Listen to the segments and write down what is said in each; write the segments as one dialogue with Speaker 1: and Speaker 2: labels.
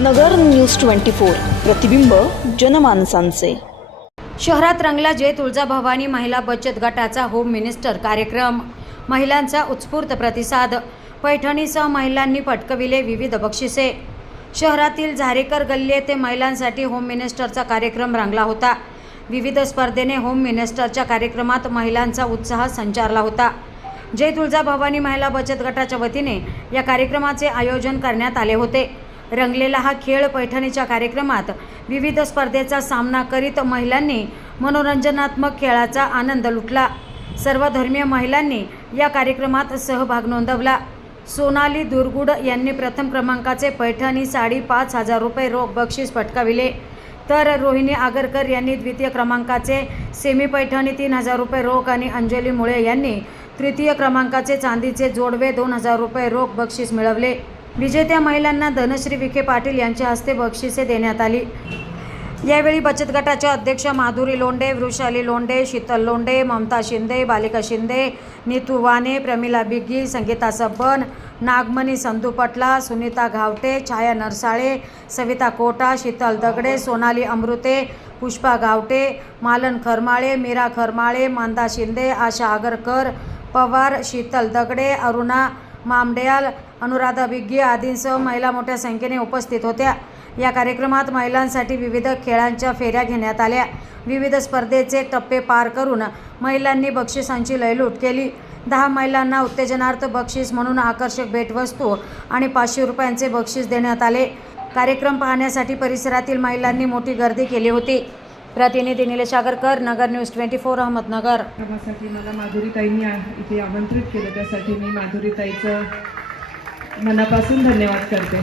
Speaker 1: नगर news twenty four. प्रतिबिंब जनमानसांचे.
Speaker 2: शहरात रंगला जय तुळजाभवानी महिला बचत गटाचा होम मिनिस्टर कार्यक्रम. महिलांचा उत्स्फूर्त प्रतिसाद. पैठणीसह महिलांनी पटकविले विविध बक्षिसे. शहरातील झारेकर गल्ली येथे महिलांसाठी होम मिनिस्टरचा कार्यक्रम रंगला होता. विविध स्पर्धेने होम मिनिस्टरच्या कार्यक्रमात महिलांचा उत्साह संचारला होता. जय तुळजाभवानी महिला बचत गटाच्या वतीने या कार्यक्रमाचे आयोजन करण्यात आले होते. रंगलेला हा खेळ पैठणीच्या कार्यक्रमात विविध स्पर्धेचा सामना करीत महिलांनी मनोरंजनात्मक खेळाचा आनंद लुटला. सर्व धर्मीय महिलांनी या कार्यक्रमात सहभाग नोंदवला. सोनाली दुर्गुड यांनी प्रथम क्रमांकाचे पैठणी साडी पाच हजार रुपये रोख बक्षीस पटकाविले. तर रोहिणी आगरकर यांनी द्वितीय क्रमांकाचे सेमी पैठणी तीन हजार रुपये रोख आणि अंजली मुळे यांनी तृतीय क्रमांकाचे चांदीचे जोडवे दोन हजार रुपये रोख बक्षीस मिळवले. विजेत्या महिलांना धनश्री विखे पाटील यांच्या हस्ते बक्षिसे देण्यात आली. यावेळी बचत गटाच्या अध्यक्ष माधुरी लोंडे वृषाली लोंडे शीतल लोंडे ममता शिंदे बालिका शिंदे नीतू वाने प्रमिला बिग्गी संगीता सब्बन नागमणी संधू पटला सुनीता घावटे छाया नरसाळे सविता कोटा शीतल दगडे सोनाली अमृते पुष्पा गावटे मालन खरमाळे मीरा खरमाळे मांदा शिंदे आशा आगरकर पवार शीतल दगडे अरुणा मामड्याल अनुराधा बिग्गी आदींसह महिला मोठ्या संख्येने उपस्थित होत्या. या कार्यक्रमात महिलांसाठी विविध खेळांच्या फेऱ्या घेण्यात आल्या. विविध स्पर्धेचे टप्पे पार करून महिलांनी बक्षिसांची लयलूट केली. दहा महिलांना उत्तेजनार्थ बक्षीस म्हणून आकर्षक भेटवस्तू आणि पाचशे रुपयांचे बक्षीस देण्यात आले. कार्यक्रम पाहण्यासाठी परिसरातील महिलांनी मोठी गर्दी केली होती. प्रतिनिधी Nilesh Agarkar Nagar news twenty four Ahmednagar.
Speaker 3: मला माधुरीताईंनी इथे आमंत्रित केलं. त्यासाठी मी माधुरीताईचं मनापासून धन्यवाद करते.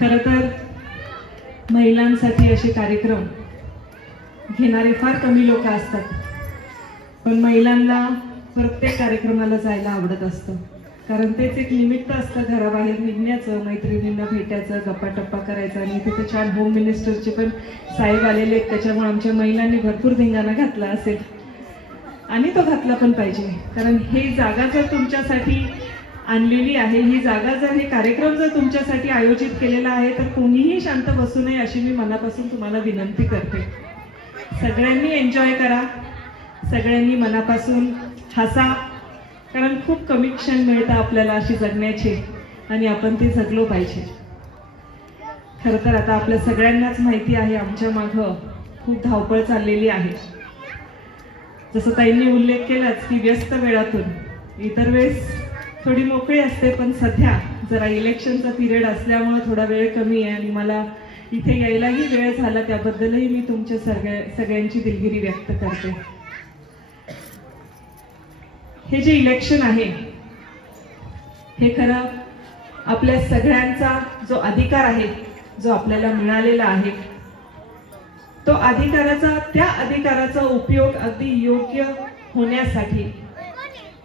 Speaker 3: खरं तर महिलांसाठी असे कार्यक्रम घेणारे फार कमी लोक असतात. पण महिलांना प्रत्येक कार्यक्रमाला जायला आवडत असतं. कारण तेच एक निमित्त असतं घराबाहेर निघण्याचं मैत्रिणींना भेटायचं गप्पा टप्पा करायचा आणि तिथे छान होम मिनिस्टरचे पण साहेब आलेले आहेत. त्याच्यामुळे आमच्या महिलांनी भरपूर धिंगाणा घातला असेल. आणि तो घातला पण पाहिजे. कारण हे जागा जर तुमच्यासाठी आणलेली आहे ही जागा जर हे कार्यक्रम जर तुमच्यासाठी आयोजित केलेला आहे तर कोणीही शांत बसू नये अशी मी मनापासून तुम्हाला विनंती करते. सगळ्यांनी एन्जॉय करा. सगळ्यांनी मनापासून हसा. कारण खूप कमी क्षण मिळतं आपल्याला अशी जगण्याचे. आणि आपण ते जगलो पाहिजे. खरं तर आता आपल्या सगळ्यांनाच माहिती आहे आमच्या मागं खूप धावपळ चाललेली आहे. जसं ताईंनी उल्लेख केलाच की व्यस्त वेळातून. इतर वेळेस थोडी मोकळी असते पण सध्या जरा इलेक्शनचा पिरियड असल्यामुळे थोडा वेळ कमी आहे आणि मला इथे यायलाही वेळ झाला. त्याबद्दलही मी तुमच्या सगळ्या सगळ्यांची दिलगिरी व्यक्त करते. हे जे इलेक्शन आहे हे खरं आपल्या सगळ्यांचा जो अधिकार आहे जो आपल्याला मिळालेला आहे तो अधिकाराचा त्या अधिकाराचा उपयोग अगदी योग्य होण्यासाठी.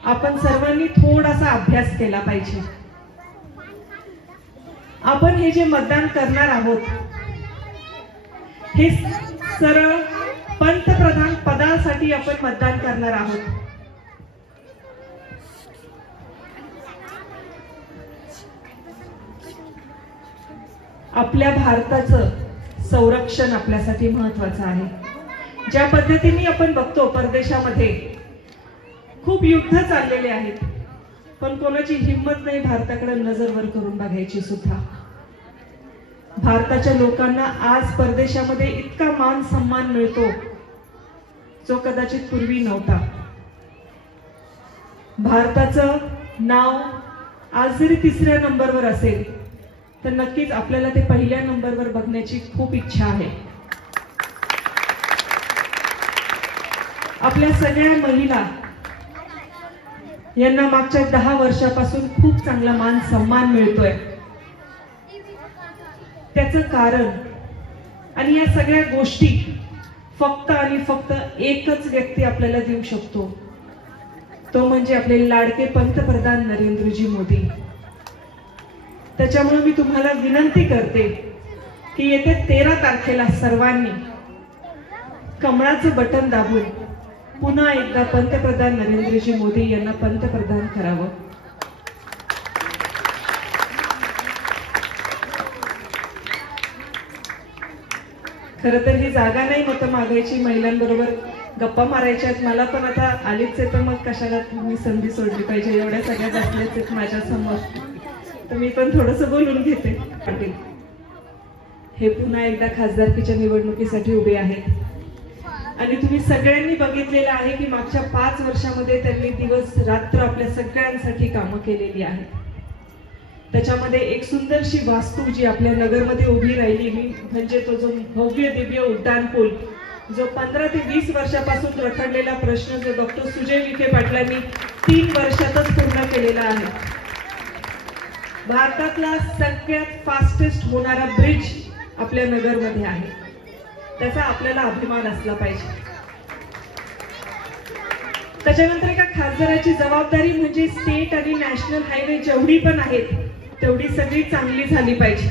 Speaker 3: आपण सर्वांनी थोडासा अभ्यास केला पाहिजे. आपण हे जे मतदान करणार आहोत हे सरळ पंतप्रधान पदासाठी आपण मतदान करणार आहोत. आपल्या भारताचं संरक्षण आपल्यासाठी महत्वाचं आहे. ज्या पद्धतीने आपण बघतो परदेशामध्ये खूप युद्ध चाललेले आहेत. पण कोणाची हिंमत नाही भारताकडे नजर वर करून बघायची सुद्धा. भारताच्या लोकांना आज परदेशामध्ये इतका मान सन्मान मिळतो जो कदाचित पूर्वी नव्हता. भारताचं नाव आज जरी तिसऱ्या नंबरवर असेल तर नक्कीच आपल्याला ते पहिल्या नंबरवर बघण्याची खूप इच्छा आहे. आपल्या सगळ्या महिला यांना मागच्या दहा वर्षापासून खूप चांगला मान सन्मान मिळतोय. त्याचं कारण आणि या सगळ्या गोष्टी फक्त आणि फक्त एकच व्यक्ती आपल्याला देऊ शकतो. तो म्हणजे आपले लाडके पंतप्रधान नरेंद्रजी मोदी. त्याच्यामुळे मी तुम्हाला विनंती करते की येत्या तेरा तारखेला सर्वांनी कमळाचं बटन दाबून पुन्हा एकदा पंतप्रधान नरेंद्रजी मोदी यांना पंतप्रधान करावं. खर तर ही जागा नाही मत मागायची महिलांबरोबर गप्पा मारायच्या आहेत. मला पण आता आलीच आहे तर मग कशाला मी संधी सोडली पाहिजे? एवढ्या सगळ्या बसल्याच आहेत माझ्यासमोर तर मी पण थोडंसं बोलून घेते. पाटील हे पुन्हा एकदा खासदारकीच्या निवडणुकीसाठी उभे आहेत. आणि तुम्ही सगळ्यांनी बघितलेलं आहे की मागच्या पाच वर्षामध्ये त्यांनी दिवस रात्र आपल्या सगळ्यांसाठी कामं केलेली आहेत. त्याच्यामध्ये एक सुंदरशी वास्तू जी आपल्या नगरमध्ये उभी राहिली म्हणजे तो जो भव्य दिव्य उड्डाण पूल जो पंधरा ते वीस वर्षापासून रखडलेला प्रश्न जो डॉक्टर सुजय विखे पाटलांनी तीन वर्षातच पूर्ण केलेला आहे. भारतातला सगळ्यात फास्टेस्ट होणारा ब्रिज आपल्या नगरमध्ये आहे. त्याचा आपल्याला अभिमान असला पाहिजे. त्याच्यानंतर एका खासदाराची जबाबदारी म्हणजे स्टेट आणि नॅशनल हायवे जेवढी पण आहेत तेवढी सगळी चांगली झाली पाहिजे.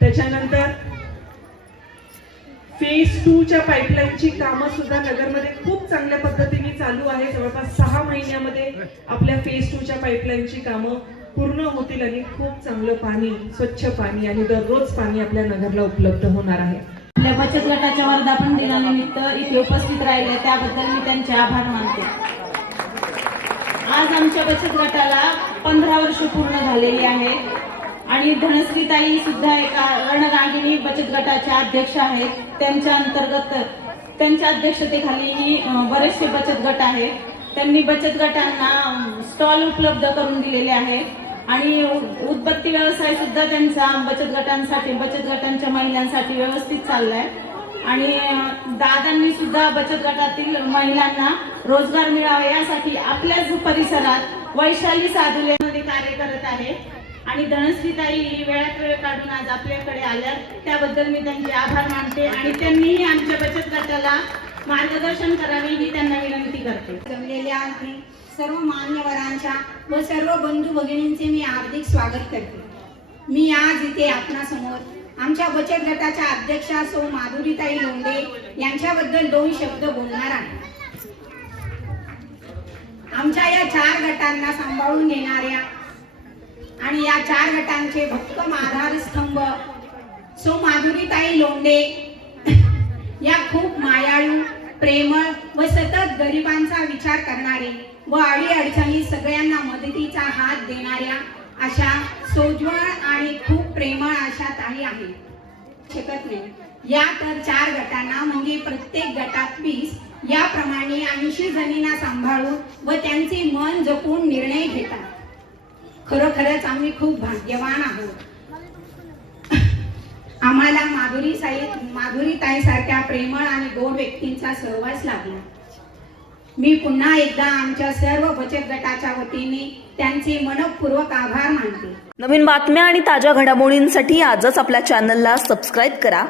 Speaker 3: त्याच्यानंतर फेज टू च्या पाईपलाईनची कामं सुद्धा नगरमध्ये खूप चांगल्या पद्धतीने चालू आहे जवळपास सहा महिन्यामध्ये आपल्या फेज टू च्या पाईपलाईनची कामं पूर्ण होतील आणि खूप चांगलं पाणी स्वच्छ पाणी आणि दररोज पाणी आपल्या नगरला उपलब्ध होणार आहे.
Speaker 4: आपल्या बचत गटाच्या वर्धापन दिनानिमित्त इथे उपस्थित राहिले त्याबद्दल मी त्यांचे आभार मानते. आज आमच्या बचत गटाला पंधरा वर्ष पूर्ण झालेली आहे आणि धनश्रीताई सुद्धा एका रणरागिणी बचत गटाच्या अध्यक्ष आहेत. त्यांच्या अंतर्गत त्यांच्या अध्यक्षतेखाली ही बरेचसे बचत गट आहेत. त्यांनी बचत गटांना स्टॉल उपलब्ध करून दिलेले आहेत. आणि उदबत्ती व्यवसाय सुद्धा त्यांचा बचत गटांसाठी बचत गटांच्या महिलांसाठी व्यवस्थित चाललाय. आणि दादांनी सुद्धा बचत गटातील महिलांना रोजगार मिळावा यासाठी आपल्याच परिसरात वैशाली साधुलेमध्ये कार्य करत आहे. आणि धनश्रीताई ही वेळात वेळ काढून आज आपल्याकडे आल्या त्याबद्दल मी त्यांचे आभार मानते आणि त्यांनीही आमच्या बचत गटाला मार्गदर्शन करावे ही त्यांना विनंती करते.
Speaker 5: जमलेल्या सर्व मान्यवरांच्या व सर्व बंधू भगिनींचे मी हार्दिक स्वागत करते. मी आज इथे आपणासमोर आमच्या बचत गटाच्या अध्यक्षा सौ माधुरीताई लोंढे यांच्याबद्दल दोन शब्द बोलणार आहे. आमच्या या चार गटांना सांभाळून घेणाऱ्या आणि या चार गटांचे भक्कम आधारस्तंभ सौ माधुरीताई लोंढे या खूप मायाळू प्रेमळ व सतत गरिबांचा विचार करणारे व अडीअडचणी सगळ्यांना मदतीचा हात देणाऱ्या अशा सोज्वळ आणि खूप प्रेमळ अशा ताई आहे शकत नाही. या तर चार गटांना म्हणजे प्रत्येक गटात वीस याप्रमाणे ऐंशी जणींना सांभाळून व त्यांचे मन जपून निर्णय घेतात. खरोखरच आम्ही खूप भाग्यवान आहोत. आम्हाला माधुरी साई माधुरी ताईसारख्या प्रेमळ आणि गोड व्यक्तींचा सहवास लागला. मी पुन्हा एकदा आमच्या सर्व बचत गटाच्या वतीने त्यांचे मनपूर्वक आभार मानते.
Speaker 1: नवीन बातम्या आणि ताज्या घडामोडींसाठी आजच आपल्या चॅनलला सबस्क्राईब करा.